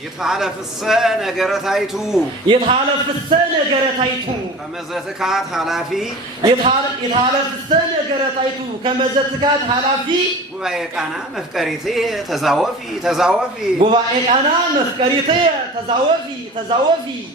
يتعالف نجرتايتو يتعالف نجرتايتو كما زتكات حلافي يتعالف نجرتايتو كما زتكات حلافي غبايك انا مفكريتي تزاوفي غبايك انا مفكريتي تزاوفي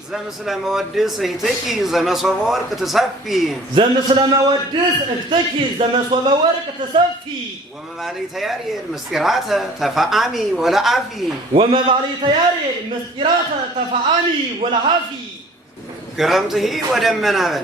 زمسل مودس هيتكي زمسوب ورق تسفي زمسل مودس اختكي زمسوب ورق تسفي ومبالي تياري المسكرات تفعامي ولا عافي ومبالي تياري مسكرات تفعامي ولا عافي كرمته ودمنا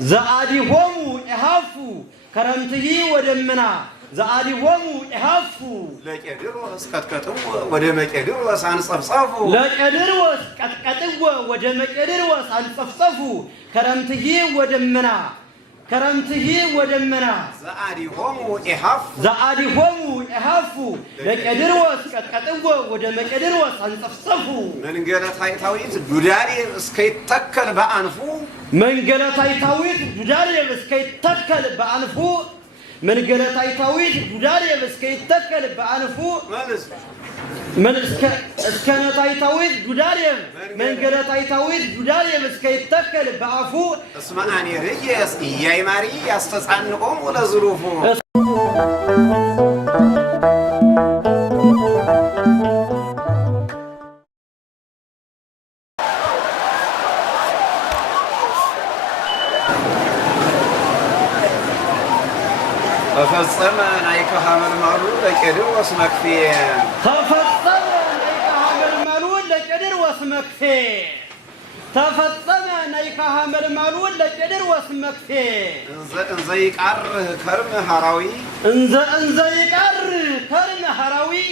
زادي هومو إحافو كرمته ودمنا زادي هومو إحافو لكدروس كتكتو ودمك دروس عن صفصفو لكدروس كتكتو ودمك دروس عن صفصفو كرمته ودمنا زادي هومو إحافو لكدروس كتكتو ودمك دروس عن صفصفو من قالت هايتاويت جداري اسكيت تكل بأنفو من قالت هايتاويت جداري اسكيت تكل بأنفو من قالت هايتاويت جداري اسكيت تكل بأنفو من اسكنت هايتاويت جداري من قالت هايتاويت جداري اسكيت تكل بأنفو اسمعني رجيس إياي ماري يستسعنقهم ولا ظروفهم تفصم نايك حامل مالو لكدر واسمكفي تفصم نايك حامل مالو لكدر واسمكفي انزي قره كرم هراوي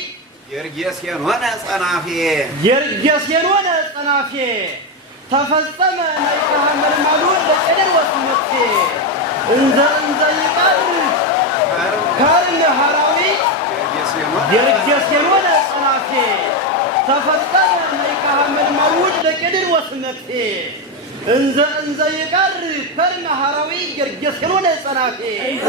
يرجس ينونا صنافي تفصم نايك حامل مالو لكدر واسمكفي انزي قره كارن هراوي يرجس ينونا صنافي تفضل نايك حامل مالود لكدر واسمكفي انزي يقر كارن هراوي يرجس ينونا صنافي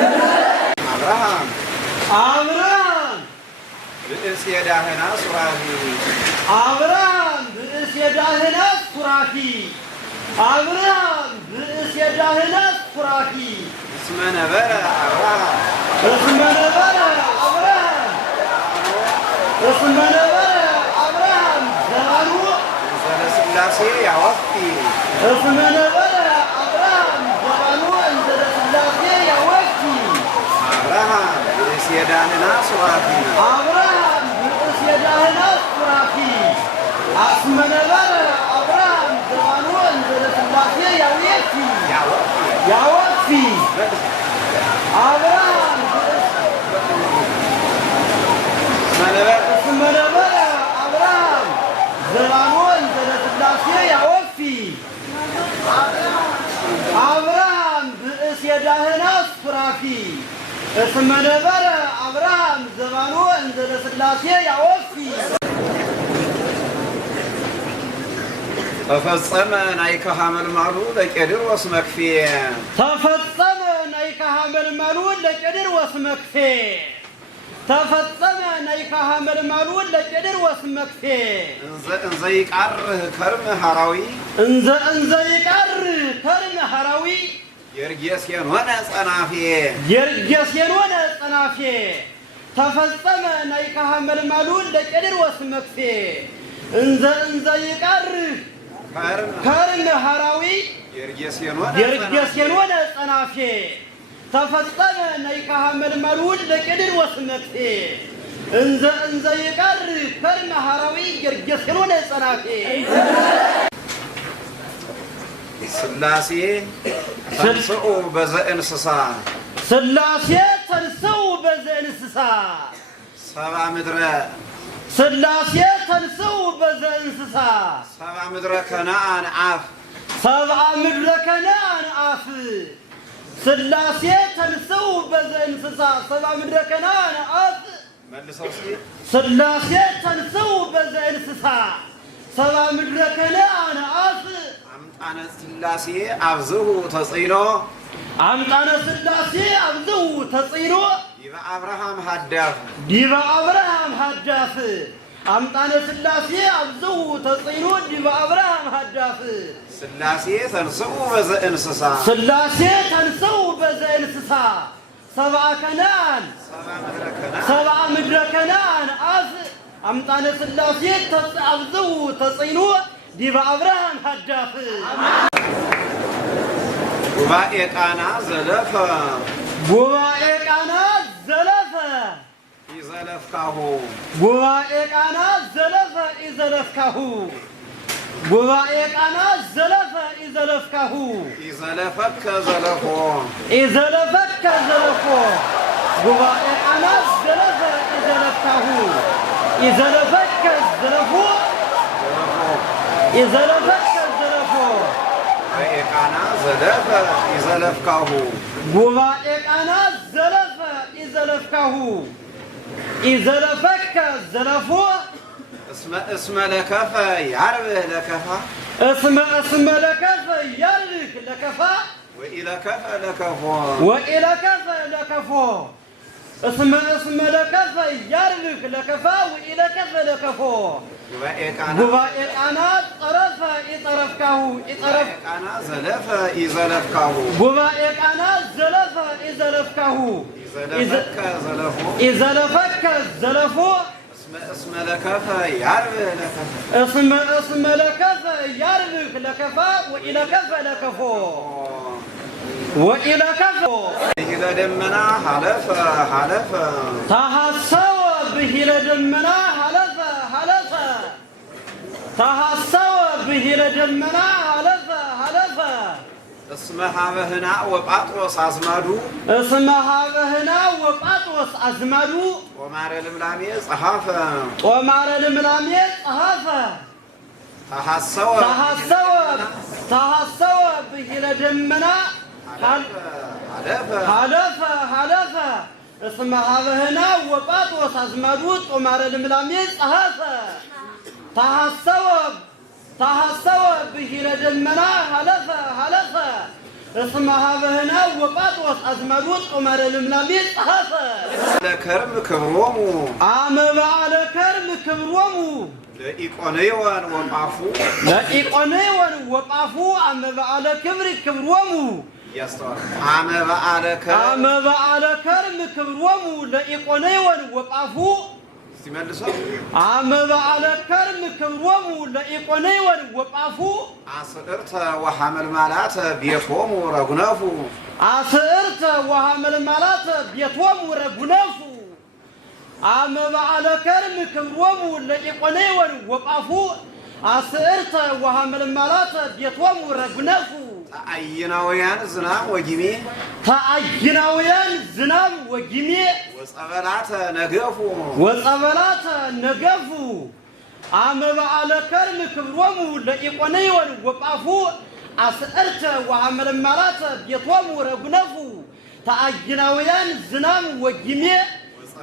أبراهام بئس يداهنا صرافي اسمنا برا أبراهام زمانو انزل سلاسي يوفي اسمنا برا أبراهام زمانو انزل سلاسي يوفي أبراهام بئس يداهنا صرافي اسمنا برا أبراهام زمانو انزل سلاسي يوفي أبراهام اسمنا برا أبراهام زمانو انزل سلاسي يوفي أبراهام بئس يداهنا صرافي اسمنا برا أبراهام زمانو انزل سلاسي يوفي تفصم نايك حامل مالو لكدر واسمكفي انزي قره كرم هراوي يرجس ينونا صنافي تفصم نايك حامل مالو لكدر واسمكفي انزي قره كارن هراوي يرجس ينونا صنافي تفصم نايك حامل مالو لكدر واسمكفي انزي قره كارن هراوي يرجس ينونا صنافي سلاسي تنسؤ بزئنسسا سبع مدرة سلاسي تنسو بزئنسسا سبع مدرة كنعان عاف سلاسي تنسو بزئنسسا سبع مدرة كنعان عاف ملسوسي سلاسي تنسو بزئنسسا سبع مدرة كنعان عاف أمطان سلاسي أبزه تصينو أمطان سلاسي أبزه تصينو ዲበ አብርሃም ሀዳፍ ዲበ አብርሃም ሀዳፍ አምጣነ ስላሴ አብዘው ተጽይኖ ዲበ አብርሃም ሀዳፍ ስላሴ ተንስኡ በዘ እንስሳ ስላሴ ተንስኡ በዘ እንስሳ ሰብአ ከነዓን ሰብአ ምድረ ከነዓን አፍ አምጣነ ስላሴ አብዘው ተጽይኖ ዲበ አብርሃም ሀዳፍ ጉባኤ ቃና ዘለፈ ጉባኤ ቃና ዘለፈ ኢዘለፍካሁ ጉባኤ ቃና ዘለፈ ኢዘለፍካሁ ጉባኤ ቃና ዘለፈ ኢዘለፍካሁ ኢዘለፈከ ዘለፎ ኢዘለፈከ ዘለፎ ጉባኤ ቃና ዘለፈ ኢዘለፍካሁ ኢዘለፈከ ዘለፎ ኢዘለፈከ ዘለፎ ጉባኤ ቃና ዘለፈ ኢዘለፍካሁ ጉባኤ ቃና ዘለፈ ኢዘለፍካሁ ኢዘለፈከ ዘለፎ እስመ ለከፈ ያርብህ ለከፋ እስመ ለከፈ ያርብህ ለከፋ ወኢለከፈ ለከፎ ወኢለከፈ ለከፎ እስመ ለከፈ ያርብህ ለከፋ ወኢለከፈ ለከፎ ጉባኤ ቃና ጠረፈ ኢጠረፍካሁ ጉባኤ ቃና ዘለፈ ኢዘለፍካሁ ጉባኤ ቃና ዘለፈ ኢዘለፍካሁ ኢዘለፈከ ዘለፎ ኢዘለፈከ ዘለፎ እስመ ለከፈ ያርብህ ለከፋ እስመ ለከፈ ያርብህ ለከፋ ወኢለከፈ ለከፎ ወኢለከፈ ብሂለ ደመና ሀለፈ ሀለፈ ተሐሰወ ብሂለ ደመና ሀለፈ ሀለፈ ተሐሰወ ብሂለ ደመና ሀለፈ ሀለፈ እስመ ሀበህና ወጳጥሮስ አዝማዱ እስመ ሀበህና ወጳጥሮስ አዝማዱ ጦማረ ልምላሜ ጸሐፈ ጦማረ ልምላሜ ጸሐፈ ተሐሰወ ብሂለ ደመና ሀለፈ ሀለፈ እስመ ሀበህና ወጳጥሮስ አዝማዱ ጦማረ ልምላሜ ጸሐፈ ተሐሰወ ብሂለ ደመና ሀለፈ ሀለፈ እስመ ሀበህና ወጳጥሮስ አዝማዱ ጦማረ ልምላሜ ጸሐፈ ለከርም ክብሮሙ አመ በዓለ ከርም ክብሮሙ ለኢቆንዮን ወጳፉ ለኢቆንዮን ወጳፉ አመ በዓለ ክብር ክብሮሙ ያስተዋል አመ በዓለ ከርም ክብሮሙ ለኢቆንዮን ወጳፉ ሲመልሰው አመ በዓለ ከርም ክብሮሙ ለኢቆንዮን ወጳፉ አስዕርተ ወሐመልማላተ ቤቶሙ ረጉነፉ አስዕርተ ወሐመልማላተ ቤቶሙ ረጉነፉ አመ በዓለ ከርም ክብሮሙ ለኢቆንዮን ወጳፉ አስዕርተ ወሐመልማላተ ቤቶሙ ረጉነፉ ተአይናውያን ዝናም ወጊሜ ተአይናውያን ዝናም ወጊሜ ወጸበላተ ነገፉ አመ በዓለ ከርም ክብሮሙ ለኢቆንዮን ወጳፉ አስዕርተ ወሐመልማላተ ቤቶሙ ረጉነፉ ተአይናውያን ዝናም ወጊሜ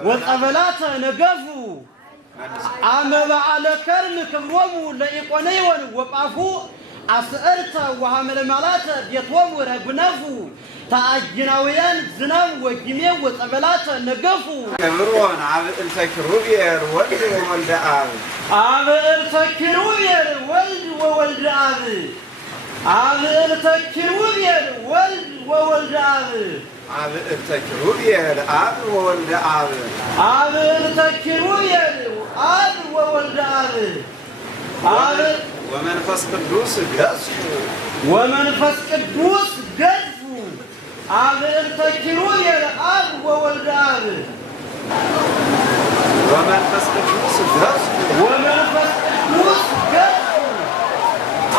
ወጸበላተ ነገፉ አመ በዓለ ከርም ክብሮሙ ለኢቆንዮን ወጳፉ አስዕርተ ወሐመልማላተ ቤቶሙ ረጉነፉ ተአይናውያን ዝናም ወጊሜ ወጸበላተ ነገፉ ክብሮን አብዕልተ ኪሩቤል ወልድ ወወልደ አብ አብዕልተ ኪሩቤል ወልድ ወወልደ አብ አብዕልተ ኪሩቤል ወልድ ወወልደ አብ አብዕልተ ኪሩቤል አብ ወወልደ አብ አብዕልተ ኪሩቤል አብ ወወልደ አብ ወመንፈስ ቅዱስ ገጹ ወመንፈስ ቅዱስ ገጹ አብዕልተ ኪሩቤል አብ ወወልደ አብ ወመንፈስ ቅዱስ ገጹ ወመንፈስ ቅዱስ ገጹ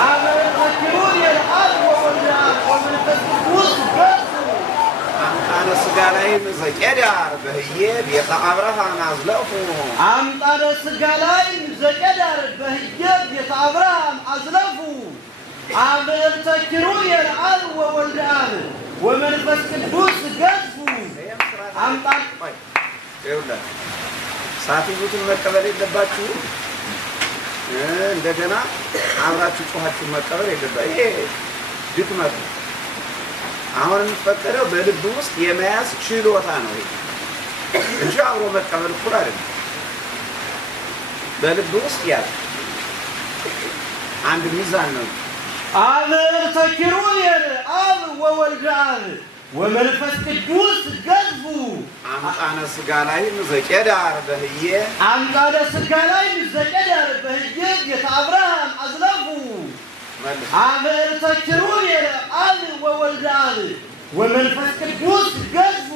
አብዕልተ ኪሩቤል አብ ወወልደ አብ ወመንፈስ ቅዱስ ገጹ አምጣነ ሥጋ ላይም ዘቄዳር በህዬ ቤተ አብርሃም አዝለፉ አምጣነ ሥጋ ላይም ዘቄዳር በህዬ ቤተ አብርሃም አዝለፉ አብዕልተ ኪሩቤል አብ ወወልደ አብ ወመንፈስ ቅዱስ ገጹ ሳትይዙትን መቀበል የለባችሁ። እንደገና አብራችሁ ጮኻችሁ መቀበል የለባችሁ። ይሄ ድክመት ነው። አሁን የሚፈቀደው በልብ ውስጥ የመያዝ ችሎታ ነው። እንጂ አብሮ መቀበል እኩል አይደለም። በልብ ውስጥ ያለ አንድ ሚዛን ነው። አብ ተኪሩቤል አብ ወወልድ አብ ወመንፈስ ቅዱስ ገዝፉ አምጣነ ሥጋ ላይ ዘቄዳር በህዬ አምጣነ ሥጋ ላይ ዘቄዳር በህዬ ቤተ አብርሃም አዝለፉ አብ ተኪሩቤል አብ ወወልድ አብ ወመንፈስ ቅዱስ ገዝፉ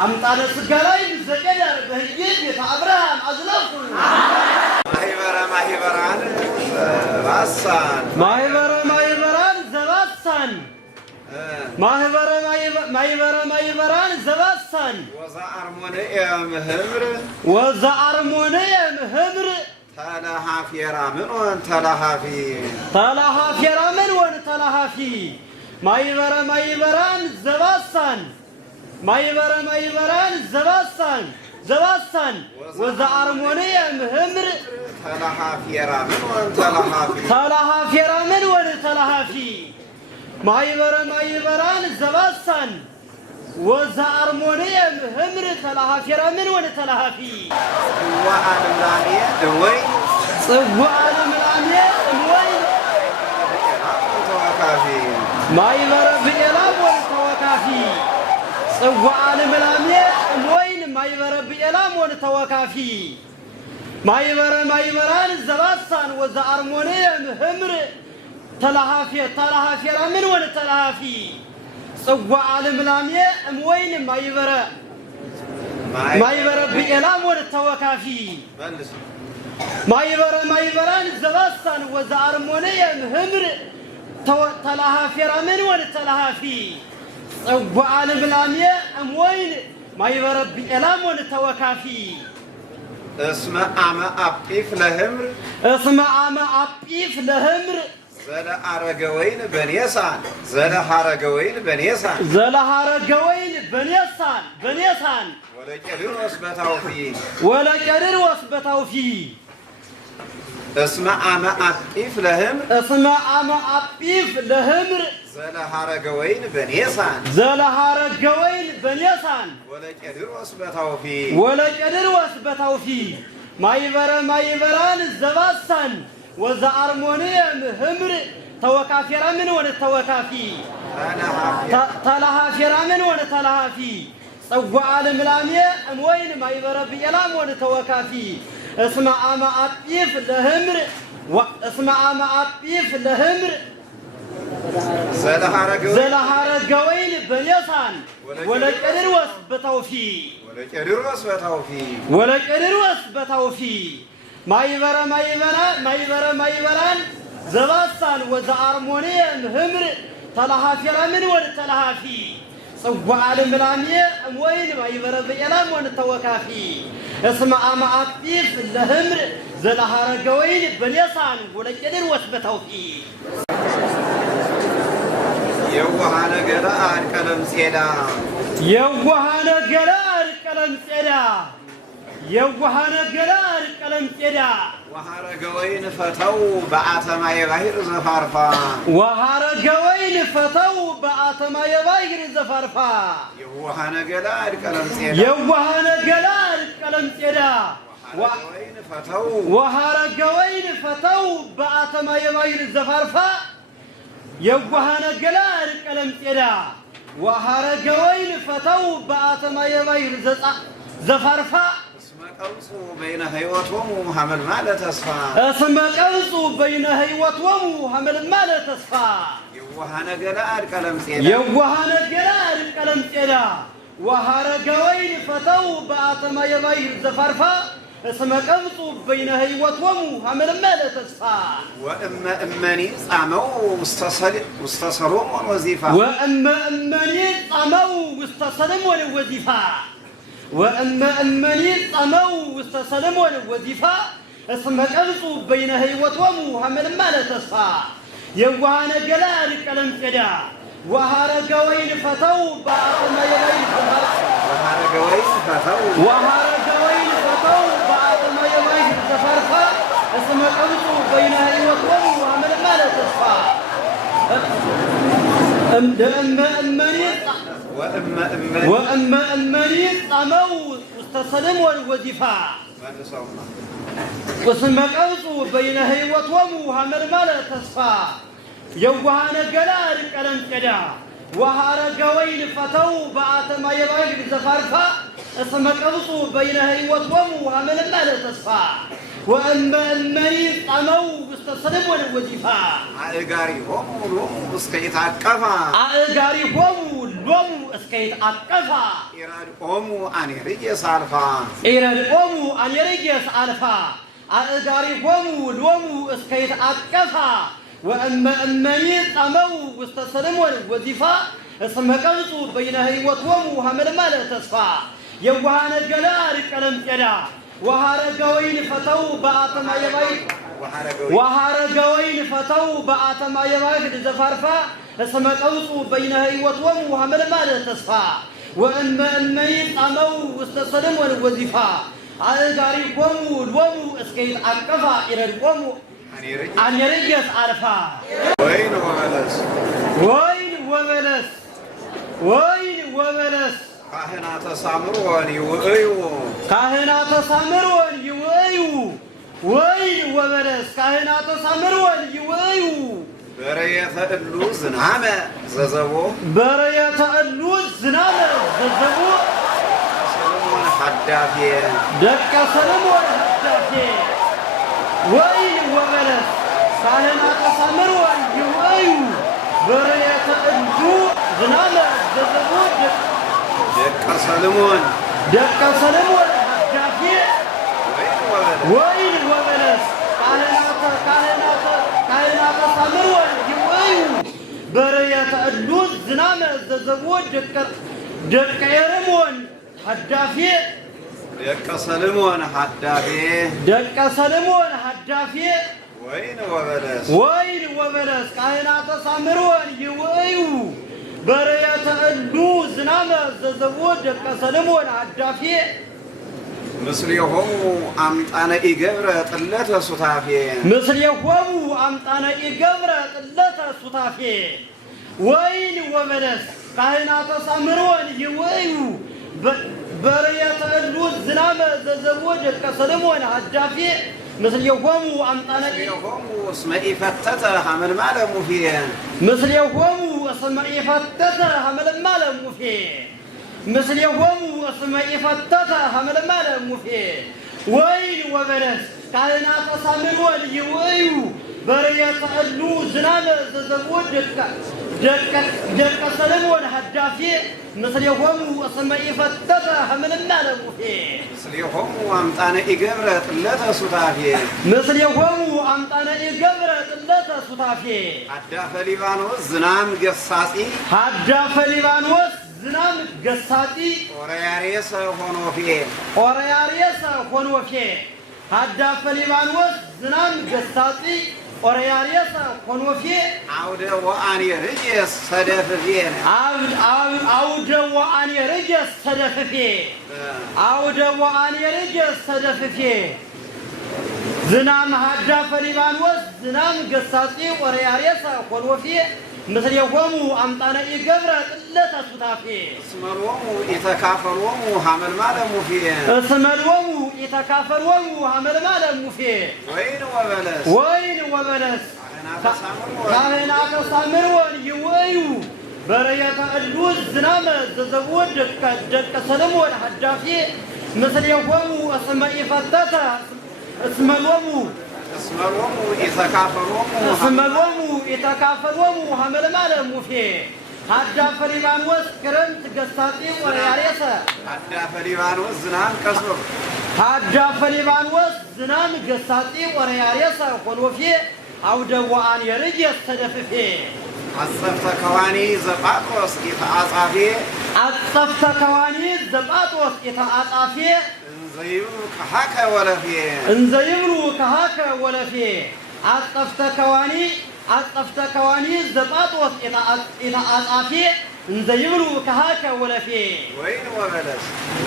አምጣነ ሥጋ ላይ ዘቄዳር በህዬ ቤተ አብርሃም አዝለፉ ማህበራን ዘባሳን ማህበራን ዘባሳን ማህበራን ዘባሳን ወዘአርሞንኤም ህምር ተለሃፊራምን ወንተለሃፊ ማህበራን ዘባሳን ዘባሳን ወዘአርሞንኤም ህምር ተለሃፊራምን ወንተለሃፊ ማህበራን ዘባሳን ወዘአርሞንኤም ህምር ተለሃፊራምን ወንተለሃፊ ጽዋዕ ልምላሜ እምወይን ማህበረ ብኤላም ወንተወካፊ ጽዋዕ ልምላሜ እምወይን ማህበረ ብኤላም ወንተወካፊ ማህበራን ዘባሳን ወዘአርሞንኤም ህምር ተለሃፊራምን ወንተለሃፊ ጽዋዕ ልምላሜ እምወይን ማህበረ ብኤላም ወንተወካፊ ማህበራን ዘባሳን ወዘአርሞንኤም ህምር ተለሃፊራምን ወንተለሃፊ ጽዋዕ ልምላሜ እምወይን ማህበረ ብኤላም ወንተወካፊ እስመ አመ አጲፍ ለህምር ዘለሐረገ ወይን በኔሳን ወለቄድሮስ በታውፊ እስመ አመ አጲፍ ለህምር ዘለሐረገ ወይን በኔሳን ወለቄድሮስ በታውፊ ማህበራን ዘባሳን ወዘአርሞንኤም ህምር ተወካፊራምን ወንተወካፊ ተለሃፊራምን ወንተለሃፊ ጽዋዕ ልምላሜ እምወይን ማህበረ ብኤላም ወንተወካፊ እስመ አመ አጲፍ ለህምር ዘለሐረገ ወይን በኔሳን ወለቄድሮስ በታውፊ ማህበራን ዘባሳን ወዘአርሞንኤም ህምር ተለሃፊራምን ወንተለሃፊ ጽዋዕ ልምላሜ እምወይን ማህበረ ብኤላም ወንተወካፊ እስመ አመ አጲፍ ለህምር ዘለሐረገ ወይን በኔሳን ወለቄድሮስ በታውፊ የዋሃነ ገለአድ ቀለም ጼዳ ወሐረገ ወይን ፈተው በአተማ የባህር ዘፋርፋ የዋሃነ ገለአድ ቀለም ጼዳ ወሐረገ ወይን ፈተው በአተማ የባህር ዘፋርፋ የዋሃነ ገለአድ ቀለም ጼዳ ወሐረገ ወይን ፈተው በአተማ የባህር ዘፋርፋ እስመ ቀውፁ በይነ ህይወቶሙ ሀመልማለ ተስፋ የዋሃነ ገለአድ ቀለም ጼዳ ወሐረገ ወይን ፈተው በአተማ የባህር ዘፋርፋ እስመ ቀውፁ በይነ ህይወቶሙ ሀመልማለ ተስፋ ወእመ እመኒ ጻመው ውስተ ሰሎሞን ወዚፋ እስመ ቀውፁ በይነ ህይወቶሙ ሀመልማለ ተስፋ የዋሃነ ገለአድ ቀለም ጼዳ ወሐረገ ወይን ፈተው በአተማ የባህር ዘፋርፋ እስመ ቀውፁ በይነ ህይወቶሙ ሀመልማለ ተስፋ وأما أمني طمو واستسلم والوظيفة وسمك أوصو بين هيوتهم وهمل مال تصفى يوهان قلال كلام كدا وهارق وين فتو بعتما يبغي زفارفا اسمك أوصو بين هيوتهم وهمل مال تصفى وأما المريض طمو واستسلم والوظيفة أقاري هم لوم اسكيت عكفا أقاري هم لوم اسكيت عكفا إيراد هم أن يرجس ألفا إيراد هم أن يرجس ألفا أقاري هم لوم اسكيت عكفا وأما المريض طمو واستسلم والوظيفة اسمك أوصو بين هيوتهم وهمل مال تصفى يوهان الجلال كلام كدا وهارق وين فتو بعتما يبغي وهارق وين فتو بعتما يبغي زفارفا اسمك أوصو بين هيوتهم وهمل مال تصفى وأما الميت أمو واستسلم والوظيفة أقاري قومو الومو اسكيت عكفا إلى القومو أن يرجس عرفا وين وبلس وين وبلس كاهنات سامرون يوئيو كاهنات سامرون يوئيو وين وبلس كاهنات سامرون يوئيو برية اللوز نعمة ززبو برية اللوز نعمة ززبو سلمون حدافية دك سلمون حدافية وين وبلس كاهنات سامرون يوئيو برية اللوز نعمة ززبو دك سلمون حدافية وين وبلس كاهنات سامرون يوئيو برية اللوز نعمة ززبو دك يرمون حدافية دك سلمون حدافية وين وبلس كاهنات سامرون يوئيو برية اللوز نعمة ززبو دك سلمون حدافية مثلهم أمطانا إجبرة طلة سطافية مثلهم أمطانا إجبرة طلة سطافية وين وبلس كاهنات سامرون يوئيو برية اللوز نعمة ززبو دك سلمون حدافية مثلهم أمطانا مثلهم اسمئي فتتا حمل مالهم فيه مثلهم اسمئي فتتا حمل مالهم فيه مثلهم اسمئي فتتا حمل مالهم فيه وين وبلس كاهنات سامرون يوئيو برية اللوز نعمة ززبو دك سلمون حدافية مثلهم اسمئي فتتا حمل مالهم فيه مثلهم أمطانا إجبرة طلة سطافية مثلهم أمطانا إجبرة طلة سطافية حداف ليبانوس زنام قصاصي ورياريس هونو فيه حداف ليبانوس زنام قصاصي ورياريس هونو فيه عود وأني رجس صدف فيه عود وأني رجس صدف فيه زنام حداف ليبانوس زنام قصاصي ورياريس هونو فيه مثلهم أمطانا إجبرة طلة سطافية اسمرهم يتكافرهم حمل مالهم فيه وين وبلس كاهنات سامرون يوئيو برية اللوز نعمة ززبو دك سلمون حدافية مثلهم اسمئي فتتا اسمهم يتكافرهم حمل مالهم فيه حداف ليبانوس كرمت قصاصي ورياريسة حداف ليبانوس زنام قصاصي ورياريسة قلوا فيه عود وأن يرجس صدف فيه عصفت كواني زباطوس إتعاطافيه انزيبرو كهاك ولا فيه عطفت كواني زباطوس إتعاطافيه انزيبرو كهاك ولا فيه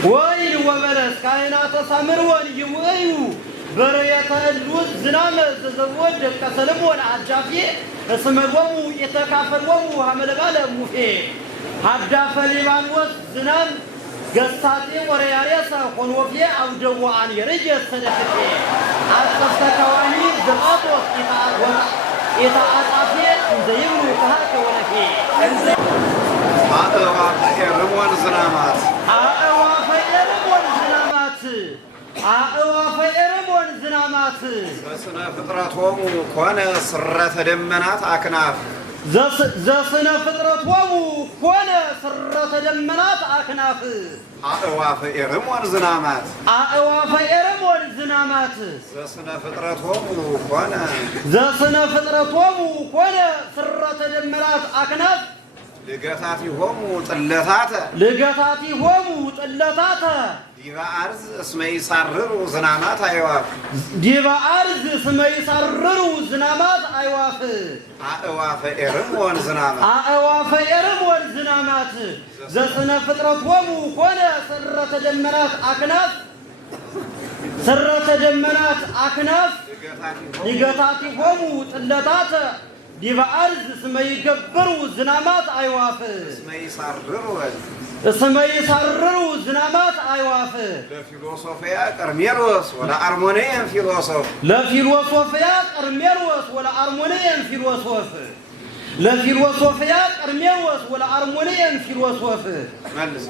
وين وبلس كاهنات سامرون يوئيو برية اللوز زنامة ززوج كسلمون عجافيه اسمهم يتكافرون حمل مالهم فيه هداف ليبانوس زنام قصاتي ورياريسا خنوفي أو جوان يرجي الصدقتي أصفتكواني زغاطوس إطاعتافي زيمنو كهاك ولكي أعوافي إرمون زنامات أعوافي إرمون زنامات بسنا فطرتهم كون سرة دمنات أكناف زسنا فطرتهم كون سرة دمنات أكناف أعوافي إرمون زنامات زسنا فطرتهم كون سرة دمنات أكناف لقطاتي هم طلتاتا ديبا أرز اسمه يسرر زنامات أيواف أعواف إرمون زنامات زسنا فطرتهم كون سرة دمنات أكناف لقطاتي هم طلتاتا ديبا أرز اسمه يقبروا زنامات أيواف اسمه يسرروا زنامات أيواف لفيلوسوفيا كرميروس ولا أرمونيا فيلوسوف لفيلوسوفيا كرميروس ولا أرمونيا فيلوسوف لفيلوسوفيا كرميروس ولا أرمونيا فيلوسوف ملس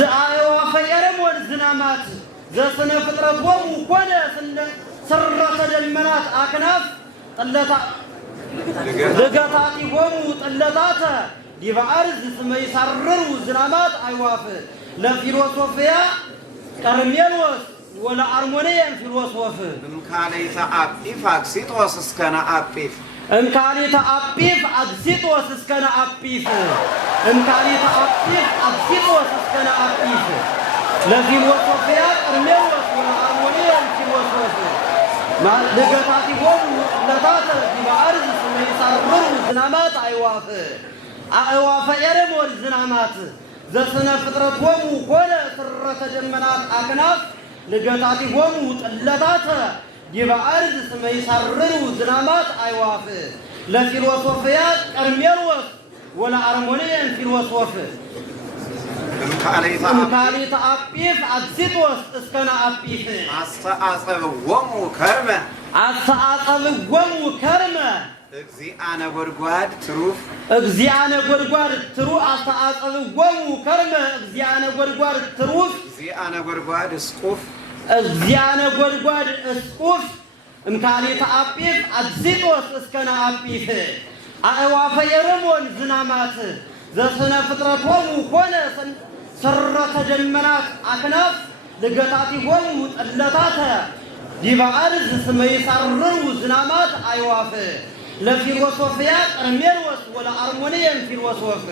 أيواف يرمون زنامات زسنا فطرتهم وكون سرة دمنات أكناف لقطاتي هم طلتاتا ديبا أرز اسمه يسرروا زنامات أيواف لفيلوسوفيا كرميروس ولا أرمونيا فيلوسوف إمكانية أبيف أكسيتوس اسكنا أبيف لفيلوسوفيا كرميروس ولا أرمونيا فيلوسوف ما لقطاتي هم لطاتا ديبا أرز اسمه يسرروا زنامات أيواف يرمون زنامات زسنا فطرتهم كون سرة دمنات أكناف لقطاتي هم طلتاتا ديبا أرز اسمه يسرروا زنامات أيواف لفيلوسوفيا كرميروس ولا أرمونيا فيلوسوف إمكانية أبيف أكسيتوس اسكنا أبيف أستعصبهم كرمة እግዚአነ ጎድጓድ ትሩፍ እግዚአነ ጎድጓድ እስቁፍ እምካሊተ አጲፍ አግዚጦስ እስከነ አጲፍ አእዋፈ የረሞን ዝናማት ዘስነ ፍጥረቶሙ ኮነ ሰረተ ደመናት አክናፍ ልገጣቲሆሙ ጠለታተ ዲበ አርዝ እስመ ይሰርሩ ዝናማት አእዋፍ ለፊልሶፊያ ቀርሜሎስ ወላ አርሞኒየም ፊልሶፍ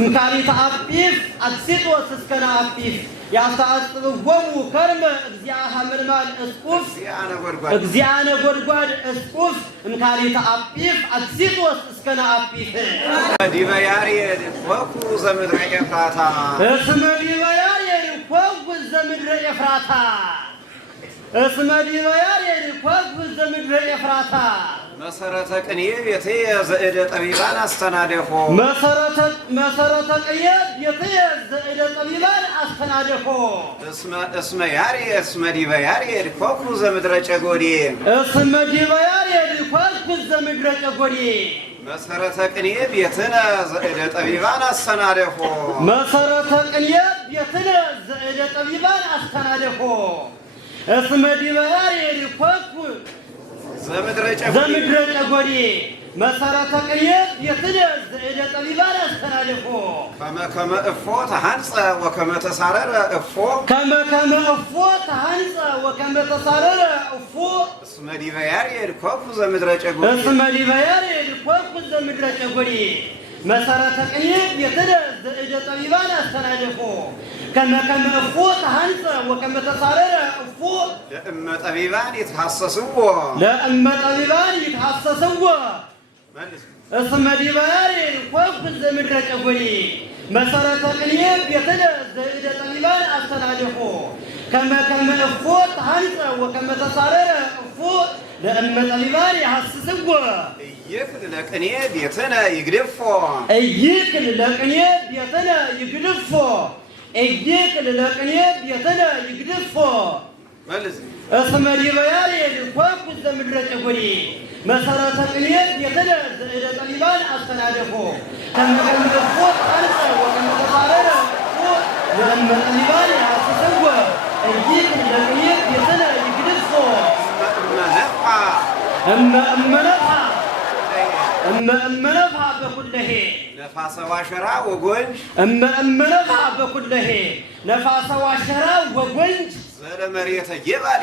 እምካሊተ አጲፍ አግዚጦስ እስከነ አጲፍ ያስተአጽብዎሙ ከርመ እግዚአ ሐመልማል እስቁፍ እግዚአነ ጎድጓድ እስቁፍ እምካሊተ አጲፍ አግዚጦስ እስከነ አጲፍ ዲበ ያሬድ ኮኩ ዘምድረ ኤፍራታ እስመ ዲበ ያሬድ ኮኩ ዘምድረ ኤፍራታ እስመ ዲበ ያሬድ ኮኩ ዘምድረ ኤፍራታ መሰረተ ቅኔ ቤትየ ዘእደ ጠቢባን አስተናደፎ መሰረተ ቅኔ ቤትየ ዘእደ ጠቢባን አስተናደፎ እስመ ያሬድ እስመ ዲበ ያሬድ ኮኩ ዘምድረ ጨጎዴ እስመ ዲበ ያሬድ ኮኩ ዘምድረ ጨጎዴ መሰረተ ቅኔ ቤትነ ዘእደ ጠቢባን አስተናደፎ መሰረተ ቅኔ ቤትነ ዘእደ ጠቢባን አስተናደፎ እስመ ዲበ ያሬድ ኮኩ ዘምድረ ጨጎዴ መሰረተ ቅኔ ቤትነ ዘእደ ጠቢባን አስተናደፎ ከመ እፎ ተሐንጸ ወከመ ተሳረረ እፎ ወከመ ተሳረረ እፎ እስመ ዲበ ያሬድ ኮኩ ዘምድረ ጨጎዴ እስመ ዲበ ያሬድ ኮኩ ዘምድረ ጨጎዴ መሰረተ ቅኔ ቤትነ ዘእደ ጠቢባን አስተናደፎ ከመ እፎ ተሐንጸ ወከመ ተሳረረ እፎ ለእመ ጠቢባን ይትሐሰስዎ እስመ ዲበ ያሬድ ኮኩ ዘምድረ ጨጎዴ መሰረተ ቅኔ ቤትነ ዘእደ ጠቢባን አስተናደፎ ከመ እፎ ተሐንጸ ወከመ ተሳረረ እፎ لأن طبيبان يحسسوا يكل لكني بيتنا يقرفوا يكل لكني بيتنا يقرفوا يكل لكني بيتنا يقرفوا اسم اليبياري الكواب الزمن رجبري مسارات القنية يتنا إلى طالبان أستنادفوا كما كان مفوت أنسى وكما تقارر لأن طالبان يحسسوا يكل لكني بيتنا يقرفوا أما نفع بكله نفاس واشرا وقنج أما نفع بكله نفاس واشرا وقنج زل مريت جبال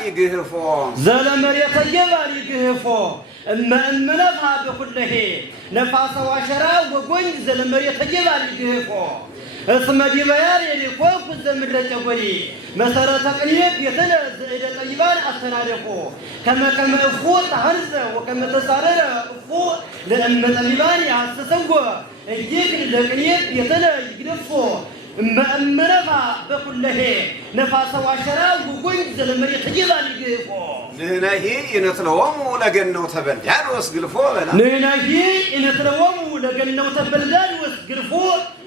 يقهفو أما نفع بكله نفاس واشرا وقنج زل مريت جبال يقهفو اسم ديبياري لكوك الزمن رجبري مسارة قنيب يتنز إلى طيبان أستنادفو كما أفوت هنزة وكما تسارر أفوت لأن طيبان يحسسوا الجيكن لقنيب يتنز يقرفو أما نفع بكله نفاس واشرا وقنج زل مريت جبال يقهفو نهنا هي ينتلومو لقنو تبلدان واسقلفو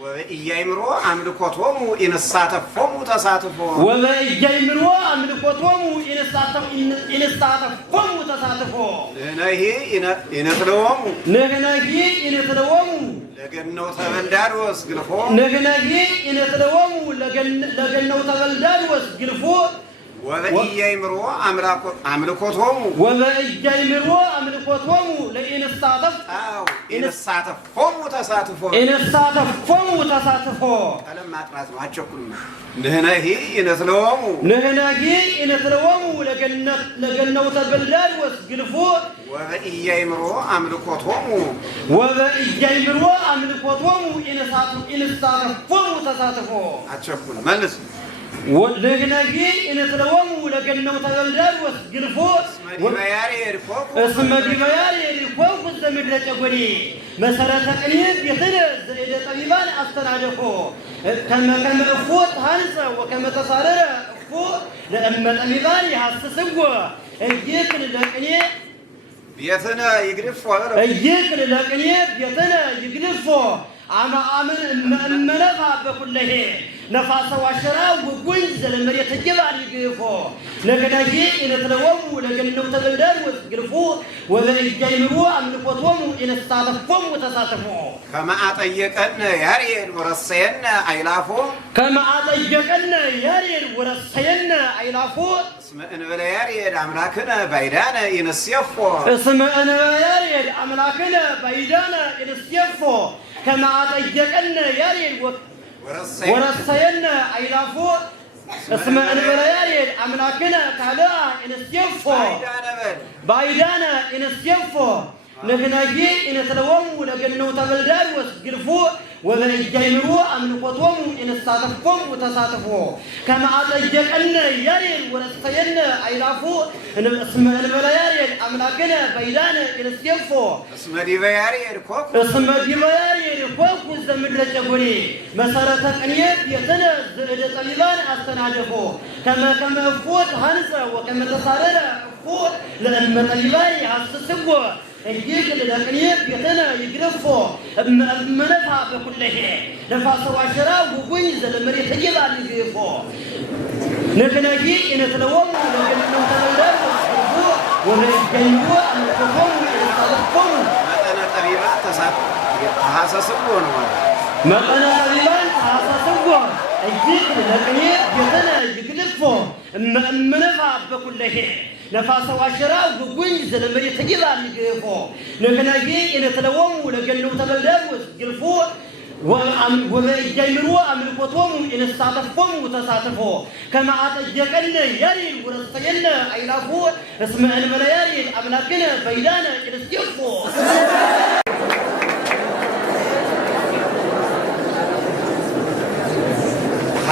وإيامرو عملكوتومو إنساتفومو تساتفو نهنا هي ينتلومو لقنو تبلدان واسقلفو وإيامرو عملكوتومو لإن إنساتفومو تساتفو ألم ما ترازمو هاتشوكلنا نهنا هي ينتلومو لقنو تبلدان واسقلفو وإيامرو عملكوتومو إنساتفومو تساتفو هاتشوكلنا ملس ولغناجي إن تلوموا لجنة وتجلدار وسجرفو اسم ديبياري ركوب الزمن رجبري مسارات قنيب يتنز إلى طبيبان أستنادفو كما أفوت هانسا وكما تصارر أفوت لأما طبيبان يحسسوا يكل لقنيب بيتنا يقرفو أما آمن نفع بكله نفاس واشرا وقنج زل مريت جبال يقرفو لقناجي إن تلوموا لقنو تبلدان وسقرفو وإجايمرو أملكوتومو إن استعطفوم وتساطفو كما أطيقن يارين ورسين أيلافو اسم إن بلا يارين أملاكنا بايدانا إنسيفو كما أطيقن يارين ورسينا أيلافو اسم البرياري أملاكنا كلا إن السيفو بايدانا إن السيفو نغناجي إن تلوموا لقنو تبلدان وسقرفو وبالجايمرو أملكوتومو إن استعطفكم وتساطفو كما أطيقنا يارين ورسينا أيلافو إن اسم البرياري أملاكنا بايدانا إن السيفو اسم ديبياري ركوك الزمن رجبري مسارة قنيب يتنز إلى طالبان أستنادفو كما أفوت هنسا وكما تصارر أفوت لأن طالبان يحسسوا الجيكل لقنيب يتنا يقرفو أما نفع بكله نفاس واشرا وقنز لمريت جبال يقرفو نغناجي إن تلوموا لقنو تبلدان وسقرفو ومجنبو أملكوتومو إن استعطفكم مأنا طبيبات تحاسسون الجيكل لقنيب يتنا يقرفو أما نفع بكله نفاس واشرا وقنز لمريت جبال يقرفو نغناجي إن تلوموا لقنو تبلدان وسقرفو وإجايمرو أملكوتومو إن استعطفكم وتساطفو كما أطيقنا يارين ورسينا أيلافو اسم الملايين أملاكنا بايدانا إن السيفو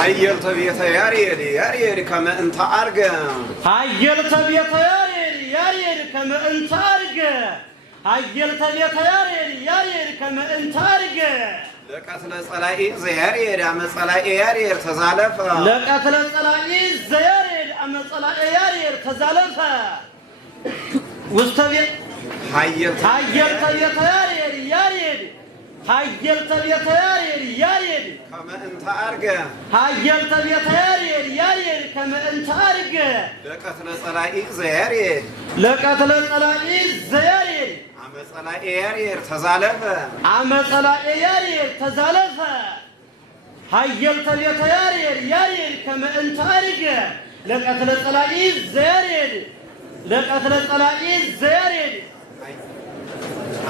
هيلت بيت ياري كما أنت أرجع هيلت بيت ياري كما أنت أرجع هيلت بيت ياري كما أنت أرجع لقتل صلاحي زياري أم صلاحي ياري تزالف لقتل صلاحي زياري أم صلاحي ياري تزالف وستبيت حيل تبيت ياريد حيل تبيت ياريد كما انت أرجع حيل تبيت ياريد كما انت أرجع لقتل صلائي زياريد لقتل صلائي زياريد عم صلائي ياريد تزالفة عم صلائي ياريد تزالفة حيل تبيت ياريد كما انت أرجع لقتل صلائي زياريد لقتل صلائي زياريد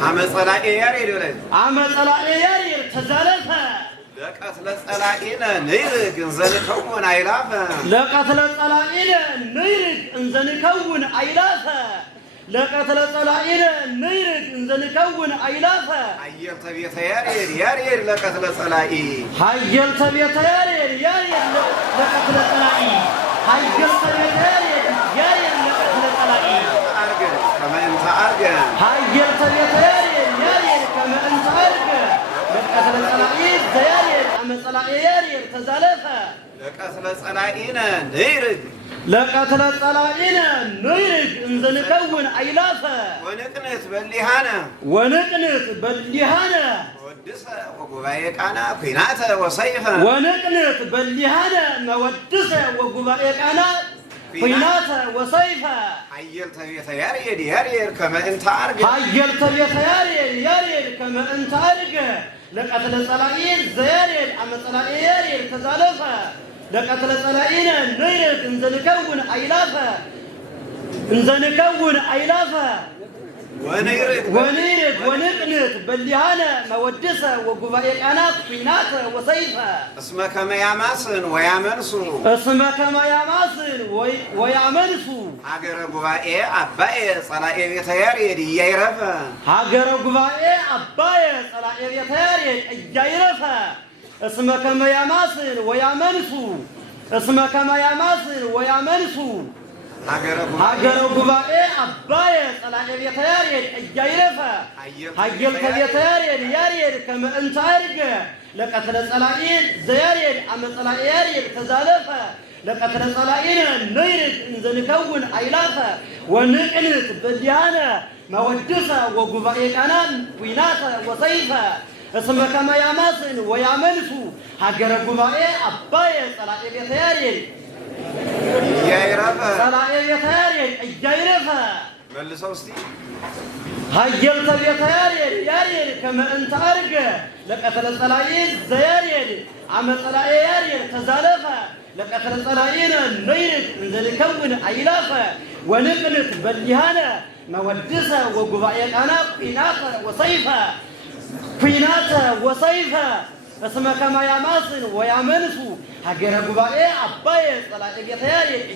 عم صلائي ياريد ولد عم صلائي ياريد تزالفة لقتل صلائينا نيرك انزنكون عيلافة لقتل صلائينا نيرك انزنكون عيلافة لقتل صلائينا نيرك انزنكون عيلافة حيل تبيت ياريد لقتل صلائي حيل تبيت ياريد لقتل صلائي حيل تبيت ياريد لقتل صلائي أرجع كما انت أرجع حيل تبيت ياريد كما انت أرجع لقتل صلائي زياريد عم صلائي ياريد تزالفة لقتل صلائينا نيرك لقتل صلائينا نيرك انزنكون عيلافة ونقنت بليهانا ودسة وقبائك أنا قيناته وصيفة ونقنت بليهانا مودسة وقبائك أنا قيناته وصيفة حيل تبيت ياريد كما انت أرجع حيل تبيت ياريد كما انت أرجع لقتل صلائين زياريد عم صلائي ياريد تزالفة لقتل صلائينا نيرك انزنكون عيلافة ونيرك ونقنت بليهانا مودسة وقبائك أنا قيناته وصيفة اسمك ما ياماسن ويامنسو اسمك ما ياماسن ويامنسو هاجر قبائي أبائي صلائي بيت ياريد ييرفا هاجر قبائي أبائي صلائي بيت ياريد ييرفا اسمك ما ياماسن ويامنسو اسمك ما ياماسن ويامنسو هاجر قبائي أبائي صلائي بيت ياريد ييرفا حيل تبيت ياريد كما انت أرجع لقتل صلائين زياريد عم صلائي ياريد تزالفة لقتل صلائينا نيرك انزنكون عيلافة ونقنت بليانا مودسة وقبائك أنا ويناته وصيفة اسمك ما ياماسن ويامنسو هاجر قبائي أبائي صلائي بيت ياريد ييرفا صلائي بيت ياريد ييرفا ملسوا استي هاجل تبيت ياريد كما انت أرجع لقتل صلائين زياريد عم صلائي ياريد تزالفة لقتل صلائينا نيرك انزنكون عيلافة ونقنت بليهانا مودسة وقبائك أنا قيناته وصيفة اسمك ما ياماسن ويامنسو هاجر قبائي أبائي صلائي بيت ياريد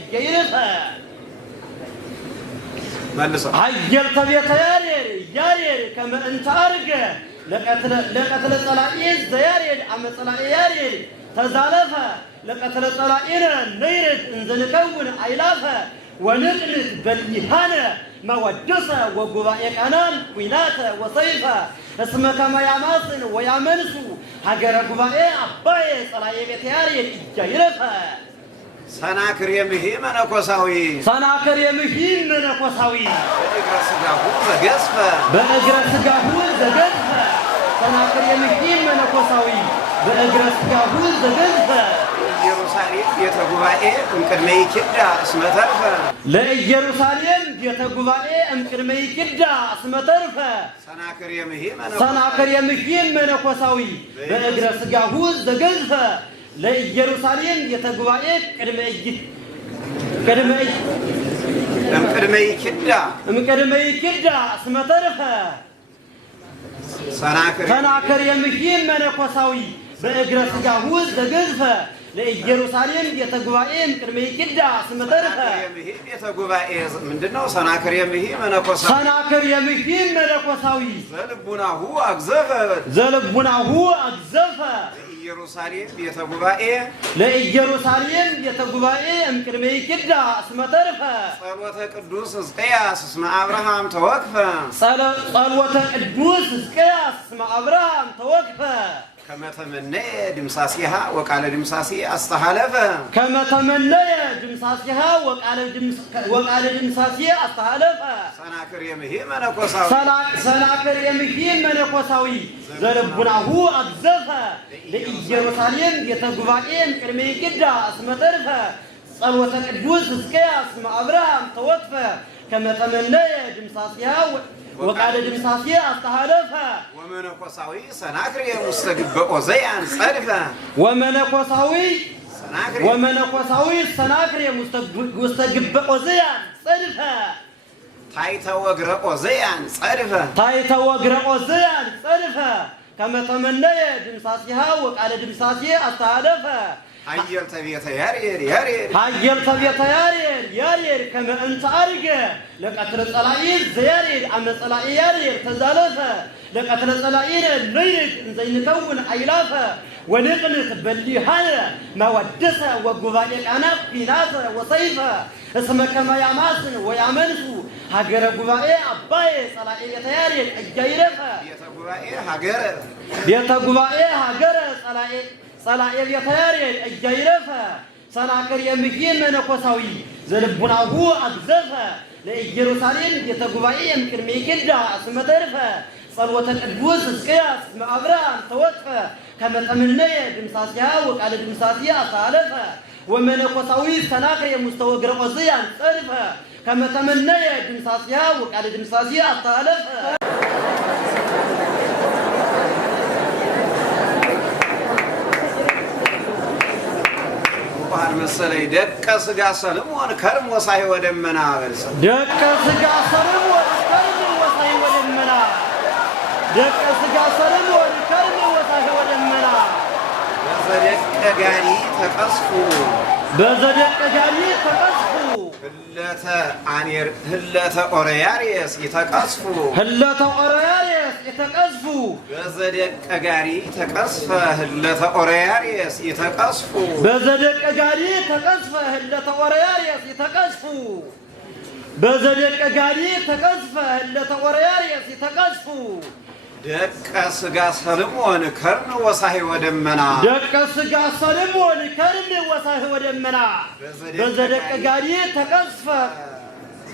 ملسوا هاجل تبيت ياريد كما انت أرجع لقتل صلائين زياريد عم صلائي ياريد تزالفة لقتل صلائينا نيرك انزنكون عيلافة ونقنت بليهانا مودسة وقبائك أنا قيناته وصيفة اسمك ما ياماسن ويامنسو هاجر قبائي أبائي صلائي بيت ياريد ييرفا سناكر يمهي منكوساوي بأجر سقاهو زقزفة سناكر يمهي منكوساوي بأجر سقاهو زقزفة ኢየሩሳሌም ቤተ ጉባኤ እምቅድመ ይኪዳ እስመ ተርፈ ለኢየሩሳሌም ቤተ ጉባኤ እምቅድመ ይኪዳ እስመ ተርፈ ሰናክር የምሂ መነኮሳዊ በእግረ ሥጋሁ ዘገዝፈ ለኢየሩሳሌም ቤተ ጉባኤ እምቅድመ ይኪዳ እስመ ተርፈ ሰናክር የምሂ መነኮሳዊ በእግረ ሥጋሁ ዘገዝፈ ለኢየሩሳሌም ቤተ ጉባኤ እምቅድመ ይኪዳ እስመ ተርፈ ምንድነው? ሰናክር የምሂ መነኮሳዊ ዘልቡናሁ አግዘፈ ለኢየሩሳሌም ቤተ ጉባኤ እምቅድመ ይኪዳ እስመ ተርፈ ጸሎተ ቅዱስ ሕዝቅያስ እስመ አብርሃም ተወክፈ كما تمنى دمساسيها وقال دمساسي استحلف كما تمنى دمساسيها وقال دمساسي استحلف سناكر يمهي منكوساوي سناكر يمهي منكوساوي زربناه أبزف لإيروساليم يتغبائين كرمي كدا اسم ترفه صلوة القدوس اسكياس مع أبراهام توفى كما تمنى دمساسيها وقال دمساسيا استحلفها ومنكوساوي سناكر مستقبق وزيان صرفه ومنكوساوي سناكر مستقبق وزيان صرفه تايتا وغرق وزيان صرفه كما تمنى دمساسيها وقال دمساسيا استحلفها هايل تبيت يارير كما انت ارجع لقتل الصلايل زيارير ام الصلايل يارير تزالفه لقتل الصلايل نيد زين كون ايلافه ونقنت بليها ما ودسه وغبايه انا بيناته وصيفه اسمك كما ياماسن ويامنسو هاجر غبايه اباي صلايل يارير اجيرفه بيت غبايه هاجر صلاة يتياري الجيرفة سناكر يمكين منكوساوي زلبناه أبزفة لإيروساليم يتقبائي يمكن ميكدا اسم ترفة صلوة القدوس اسكياس مع أبراهام توفى كما تمنى دمساسيها وقال دمساسيا أصالفة ومنكوساوي سناكر يمستوى قرقوزيا ترفة كما تمنى دمساسيها وقال دمساسيا أصالفة مسلي دك سغا سلمون كرم وصاي ودمنا بلس دك سغا سلمون كرم وصاي ودمنا دك سغا سلمون كرم وصاي ودمنا بزدق غاري تقصفو هلته عنير هلته اورياريس يتقصفو بزدق غاري تقصف هلته اورياريس يتقصفو بزدق غاري تقصف هلته اورياريس يتقصفو بزدق غاري تقصف هلته اورياريس يتقصفو دك سغا سلمون كرم وصاي ودمنا بزدق غاري تقصف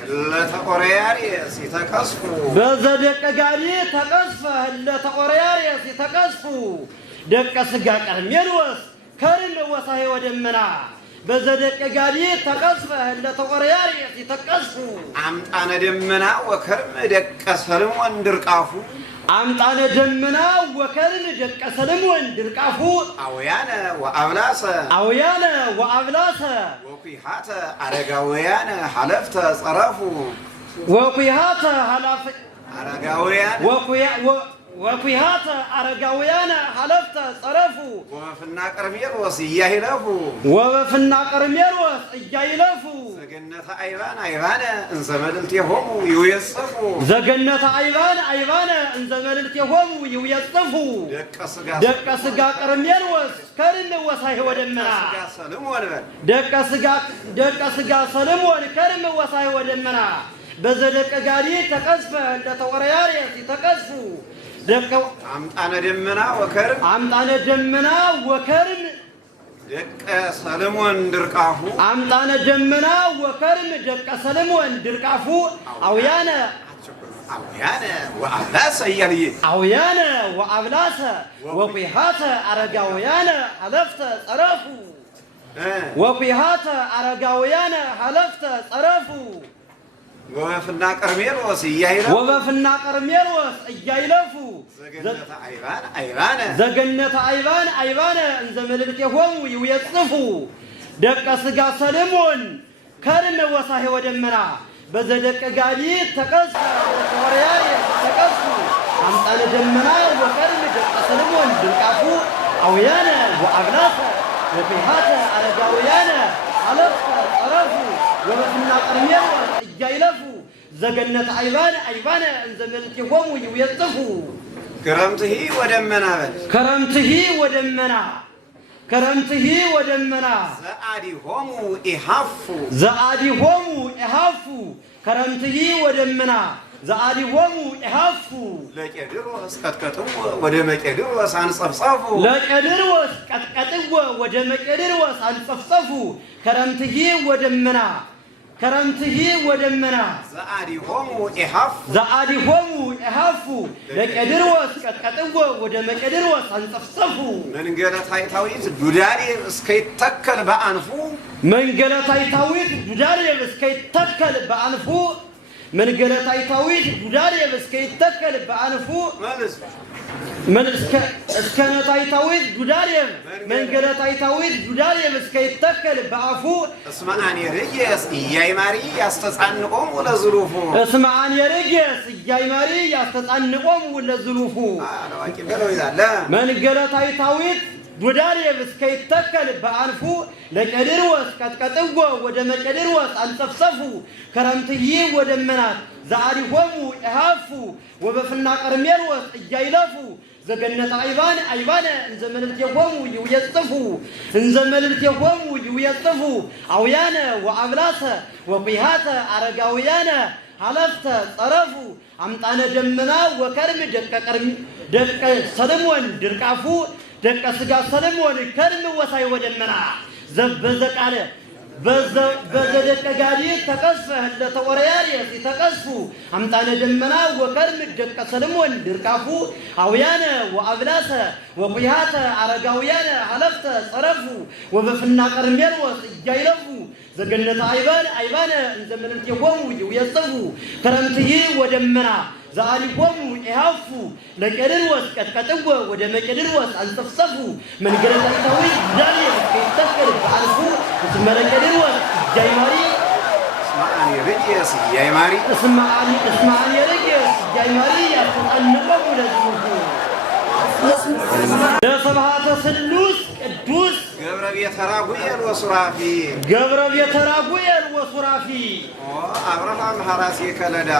لتقرياريس يتقصفو بزدق غاري تقصف لتقرياريس يتقصفو دك سغا قرميروس كرم وصاي ودمنا بزدق غاري تقصف لتقرياريس يتقصفو أمطان دمنا وكرم دك سلمون درقافو أمطان دمنا وكرم دك سلمون درقافو أويانا وأبلاسا وقيحات أرقاويانا حلفت صرفو وقيحات وقيحات أرقاويانا حلفت صرفو وفنا قرميروس إياهلفو زقنة أيوان انزملتهم يويصفو دك سغا قرميروس كرم وصاي ودمنا دك سغا سلمون كرم وصاي ودمنا بزدق غاري تقصف لتورياريس تقصفو دك أمطان دمنا وكرم دك سلمون درقافو أمطان دمنا وكرم دك سلمون درقافو أويانا وأبلاسا وقيحات أرقاويانا حلفت صرفو وقيحات أرقاويانا حلفت صرفو وفنا قرميروس إياهلفو زقنة أيوان انزملتهم يويصفو دك سغا سلمون كرم وصاي ودمنا بزدق غاري تقصف وورياري تقصفو أمطان دمنا وكرم دك سلمون درقافو أويانا وأبلاسا وقيحات أرقاويانا حلفت صرفو وفنا قرميروس إياهلفو زقنة أيوان انزملتهم يويصفو كرمته ودمنا زادي هومو إحافو كرمته ودمنا زعادهم يهفوا لقدروس كتكتوا ودم قدروس انصفصفوا لقدروس كتكتوا ودم قدروس انصفصفوا كرمته ودمنا زعادهم يهفوا لقدروس كتكتوا ودم قدروس انصفصفوا من قالتاي تاويت دوداري اسكيتكل بانفو من قالتاي تاويت دوداري اسكيتكل بانفو من قالتاي تاويت دوداري اسكيتكل بانفو من اسكنتاي تاويت دوداري من قالتاي تاويت دوداري اسكيتكل بافو اسمعني رجس ياي ماري يستصعنقوم ولا ظروفو اسمعني رجس ياي ماري يستصعنقوم ولا ظروفو من قالتاي تاويت دوداري اسكيتكل بانفو لقدروس كتكتوا ودم قدروس انصفصفوا كرمتي ودمنات زعادهم يهفوا وبفنا قرميروس يايلفوا زغنت ايبان انزملتهم يويصفوا انزملتهم يويصفوا اويانا وابلاس وقيهات ارغاويانا حلفت طرفوا امطانه دمنا وكرم دق سلمون درقافو دق سغا سلمون كرم وساي ودمنا زبزقاله بزدق غادي تقصفه لتورياريس تقصفوا امطانه دمنا وكرم دق سلمون درقافو اويانا وابلاس وقيهات ارغاويانا حلفت طرفوا وبفنا قرميروس يايلفوا زغنت ايبان انزملتهم يويصفوا كرمتي ودمنا زعادهم يهفوا لقدروس كتكتوا ودم قدروس انصفصفوا من قالتاي تاويت داري كيتكل بانفو اسم لقدروس جايماري اسمعني رجس ياي ماري اسمعني رجس جايماري يتنقوا لذوفو لسبحات سلوس قدوس ገብረ ቤተራጉኤል ወሱራፊ አብርሃም ሐራሴ ከለዳ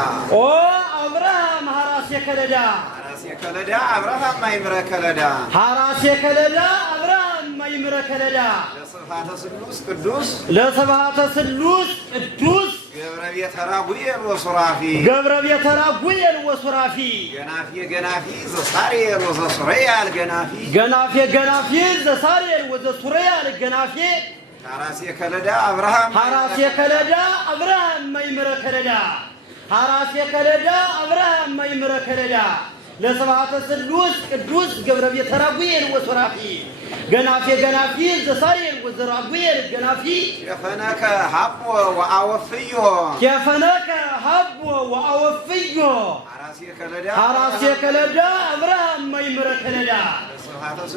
አብርሃም ማይምረ ከለዳ ለስብሐተ ስሉስ ቅዱስ ገብረ ቤተራጉኤል ወሱራፊ ገናፊ ዘሳሬል ወዘሱረያል ገናፊ ዘሳሬል ወዘሱረያል ገናፊ ሐራሴ ከለዳ አብርሃም ማይምረ ከለዳ ለስብሐተ ስሉስ ቅዱስ ገብረ ቤተራጉኤል ወሱራፊ ገናፊ ዘሳሬል ወዘራጉኤል ገናፊ የፈነከ ሀቦ ወአወፍዮ ሐራሴ ከለዳ አብርሃም ማይምረ ከለዳ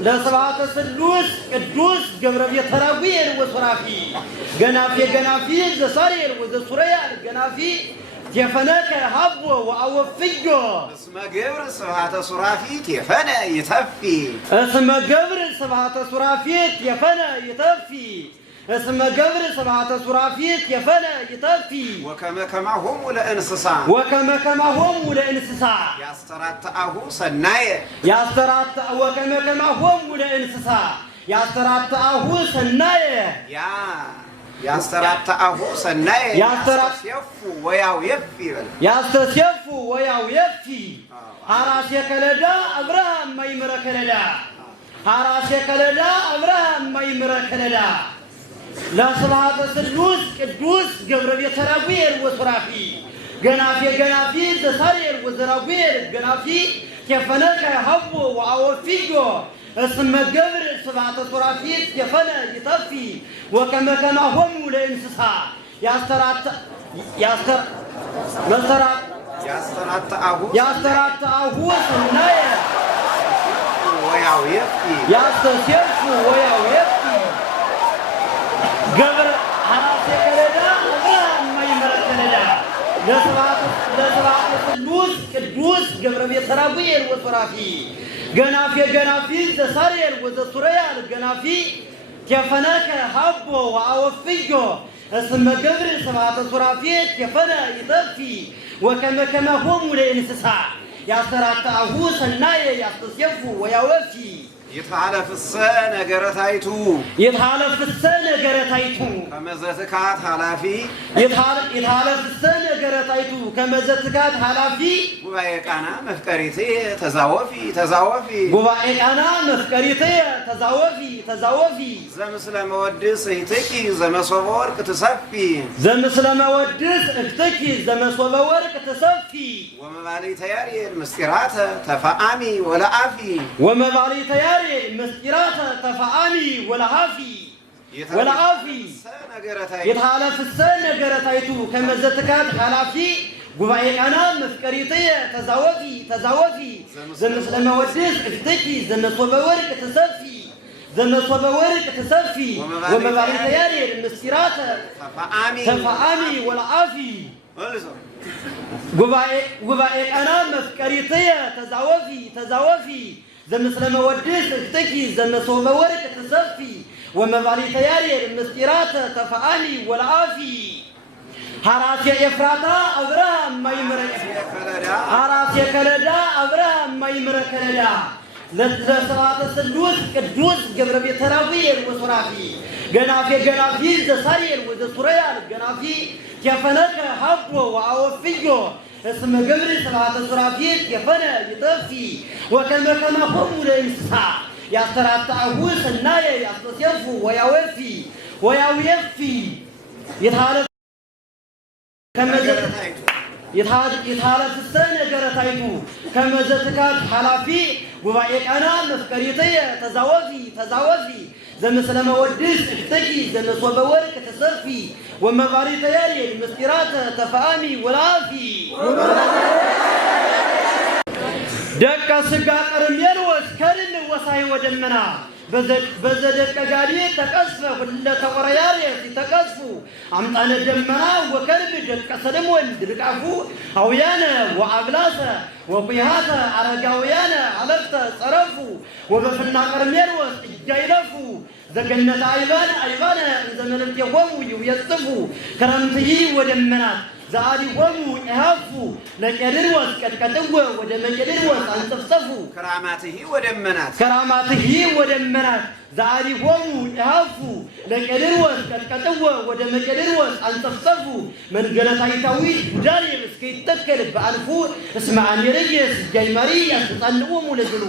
ለስብሐተ ስሉስ ቅዱስ ገብረ ቤተራጉኤል ወሱራፊ ገናፊ ዘሳሬል ወዘሱረያል ገናፊ የፈነከ ሀቦ ወአወፍዮ እስመ ገብር ስብሐተ ሱራፊት የፈነ ይተፊ ወከመ ከማሆሙ ለእንስሳ ያስተራተአሁ ሰናየ ያስተራተአሁ ሰናየ ያስተስየፉ ወያው የፊ ሐራሴ ከለዳ አብርሃም ማይምረ ከለዳ ለስብሐተ ስሉስ ቅዱስ ገብረ ቤተራጉኤል ወሱራፊ ገናፊ ዘሳሬል ወዘራጉኤል ገናፊ የፈነከ ሀቦ ወአወፍዮ እስመ ገብር ስብሐተ ሱራፊት የፈነ ይተፊ ወከመ ከማሆሙ ለእንስሳ ያስተራተአሁ ሰናየ ያስተስየፉ ወያው የፊ ገብረ ሐራሴ ከለዳ አብርሃም ማይምረ ከለዳ ለስብሐተ ስሉስ ቅዱስ ገብረ ቤተራጉኤል ወሱራፊ ገናፊ ዘሳሬል ወዘሱረያል ገናፊ የፈነከ ሀቦ ወአወፍዮ እስመ ገብር ስብሐተ ሱራፊት የፈነ ይተፊ ወከመ ከማሆሙ ለእንስሳ ያስተራተአሁ ሰናየ ያስተስየፉ ወያወፊ يتعالف نجرتايتو يتعالف نجرتايتو كما زتكات حلافي يتعالف نجرتايتو كما زتكات حلافي ጉባኤ ቃና መፍቀሪቴ ተዛወፊ ጉባኤ ቃና መፍቀሪቴ ተዛወፊ ዘምስለ መወድስ እህትኪ ዘመሶበ ወርቅ ትሰፊ ዘምስለ መወድስ እህትኪ ዘመሶበ ወርቅ ትሰፊ ወመባሊተ ያሬድ ምስጢራተ ተፈአሚ ወለአፊ ወመባሊተ ያሬድ ምስጢራተ ተፈአሚ ወለአፊ يتحالف نجرتايتو كما زتكات حلافي ጉባኤ ቃና መፍቀሪቴ ተዛወፊ ዘምስለ መወድስ እህትኪ ዘመሶበ ወርቅ ትሰፊ ወመባሊተ ያሬድ ምስጢራተ ተፈአሚ ወለአፊ ጉባኤ ቃና መፍቀሪቴ ተዛወፊ ዘምስለ መወድስ እህትኪ ዘመሶበ ወርቅ ትሰፊ ومباليت يارير مسيرات تفعالي والعافي حراس يفراتا أبراهام ما يمرك حراس يكالدا أبراهام ما يمرك كالدا لصلاة السلوس كدوس قبر بيتراوير وصرافي قنافي زسارير وزسوريال قنافي كيفنك حبو وعوفيو اسم قبر صلاة الصرافي كيفنا يطفي وكما هم لإنسا يا ترى تعوس النايا يا تصيفو ويوفي يتحالف كما يتحالف السنة جرتايتو كما زتكات حلافي وبعيك أنا مفكريتي تزاوفي زمسل مودس احتكي زمسوب ورك تصرفي ومباريت يالي المسكرات تفامي والعافي دكا سقاط رميان واسكرن وصاي ودمنا بزدك قالي تقصف ولا تورياري تقصفوا عمطان دمنا وكلب دكا سلم وندرقافو هويانا وعبلاسا وبيهاتا عرقاويانا علفتا صرفوا وبفنا قرميان وجايلفو زقنة عيبانا زمن التيوم يصفوا كرمتي ودمنا زادي ومو إهافو لكدر وس كتكتوا ودمكدر وس أنتصفوا كراماته ودمنات زادي ومو إهافو لكدر وس كتكتوا ودمكدر وس أنتصفوا من قلتاي تويج بداري مسكي تكل بأنفو اسمعني رجس جاي مريا تطلعوا مولدلو